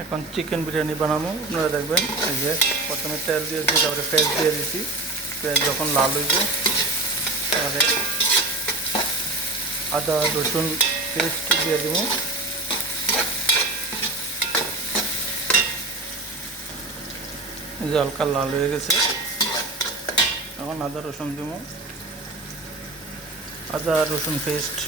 এখন চিকেন বিরিয়ানি বানাবো। আপনারা দেখবেন এই যে প্রথমে তেল দিয়েছি, তারপরে পেঁয়াজ দিয়ে দিয়েছি। পেঁয়াজ যখন লাল হইব তাহলে আদা রসুন পেস্ট দিয়ে দেবো। এই যে হালকা লাল হয়ে গেছে, এখন আদা রসুন দেবো, আদা রসুন পেস্ট।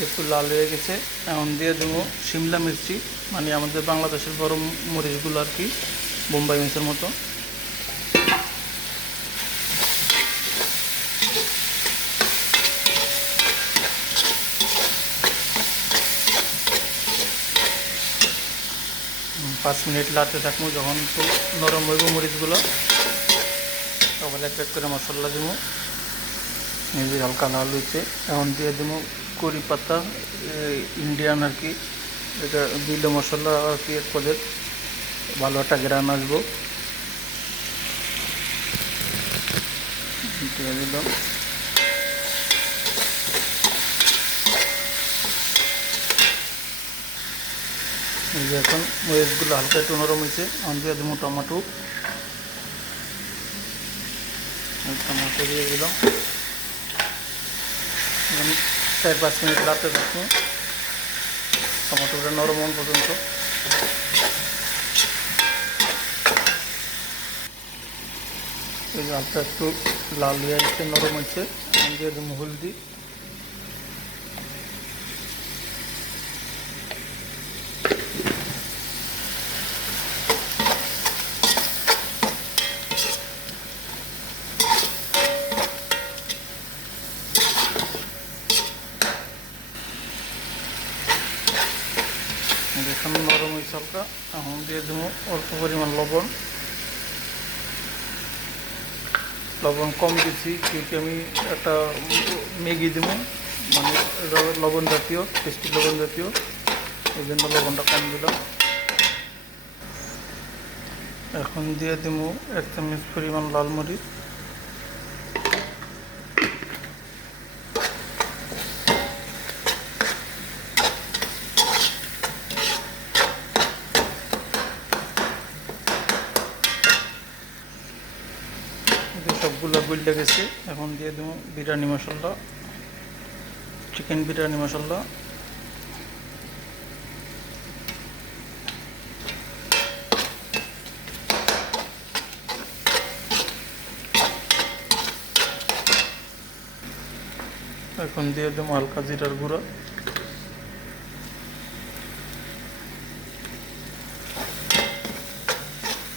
যেহেতু লাল হয়ে গেছে, এখন দিয়ে দেবো শিমলা মির্চি, মানে আমাদের বাংলাদেশের বড় মরিচগুলো আর কি, বোম্বাই মরিচের মতো। পাঁচ মিনিট লাড়তে থাকবো, যখন একটু নরম হইব মরিচগুলো তারপরে এক এক করে মশলা দেবো। এই যে হালকা লাল হয়েছে, এখন দিয়ে দেবো কারি পাতা, ইন্ডিয়ান আর কি, এটা দিলে মশলা আর কি এক পদের ভালো একটা গ্রান আসবো। দিয়ে দিলাম। এই যে এখন মরিচগুলো হালকা একটু নরম হয়েছে, এখন দিয়ে দেবো টমেটো। টমেটো দিয়ে দিলাম, 4-5 মিনিট লাড়তে থাকবো টমেটোটা নরম হওয়া পর্যন্ত। এই যে হালকা একটু লাল হয়ে আসছে, নরম হয়েছে, এখন দিয়ে দেবো হলদি। এখন নরম হয়েছে হালকা, এখন দিয়ে দেবো অল্প পরিমাণ লবণ। লবণ কম দিচ্ছি কিন্তু আমি একটা ম্যাগি দেবো, মানে লবণ জাতীয়, টেস্টি লবণ জাতীয়, এই জন্য লবণটা কম দিলাম। এখন দিয়ে দেবো 1 চামচ পরিমাণ লাল মরিচ। সবগুলো গলে গেছে, এখন দিয়ে দেবো বিরিয়ানি মশলা, চিকেন বিরিয়ানি মশলা। এখন দিয়ে দেবো হালকা জিরার গুঁড়া।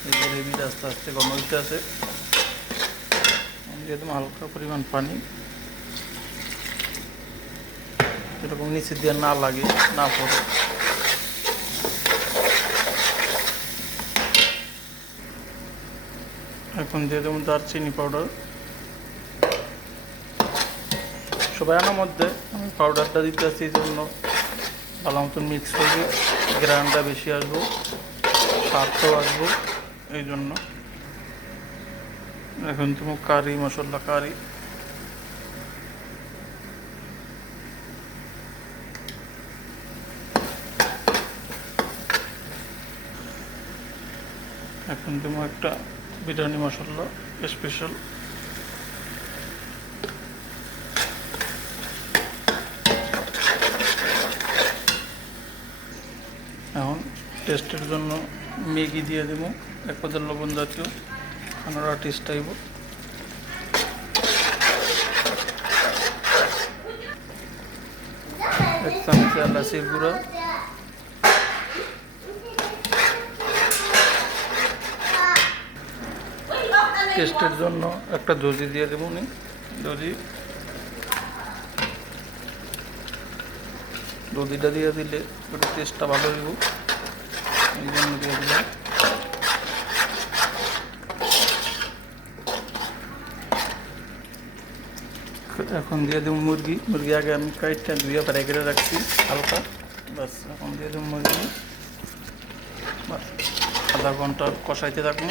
এই যে গ্রেভিটা আস্তে আস্তে ঘন হইতে আছে, দিয়ে দেবো হালকা পরিমাণ পানি, এরকম নিচে দিয়ে না লাগে, না পড়ে। এখন দিয়ে দেবো দারচিনি পাউডার। সবাই আনার মধ্যে আমি পাউডারটা দিতে আসছি, এই জন্য ভালো মতন মিক্স করবে, গ্রানটা বেশি আসবো, স্বাদটাও আসবো এই জন্য। এখন তুমি কারি মশলা, কারি এখন তুমি একটা বিরিয়ানি মশলা স্পেশাল। এখন টেস্টের জন্য ম্যাগি দিয়ে দেবো, 1 পদের লবণ জাতীয়, আনারা টেস্ট আইব। এক চামচ এলাচির গুঁড়া, টেস্টের জন্য একটা দধি দিয়ে দেবো, দধিটা দিয়ে দিলে একটু টেস্টটা ভালো হইব, এই জন্য দিয়ে দিলাম। এখন দিয়ে দেবো মুরগি। মুরগি আগে আমি কাইটটা ধুয়ে ফ্রাই করে রাখছি হালকা। বাস এখন দিয়ে দেবো মুরগি। বাস আধা ঘন্টা কষাইতে থাকবো।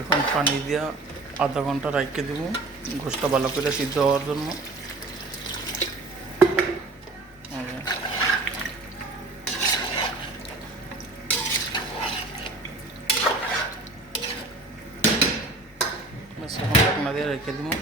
এখন পানি দিয়া আধা ঘন্টা রাখতে দেবো গোশটা ভালো করে সিদ্ধ হওয়ার জন্য। এখন ঢাকনা দিয়ে রেখে দেবো।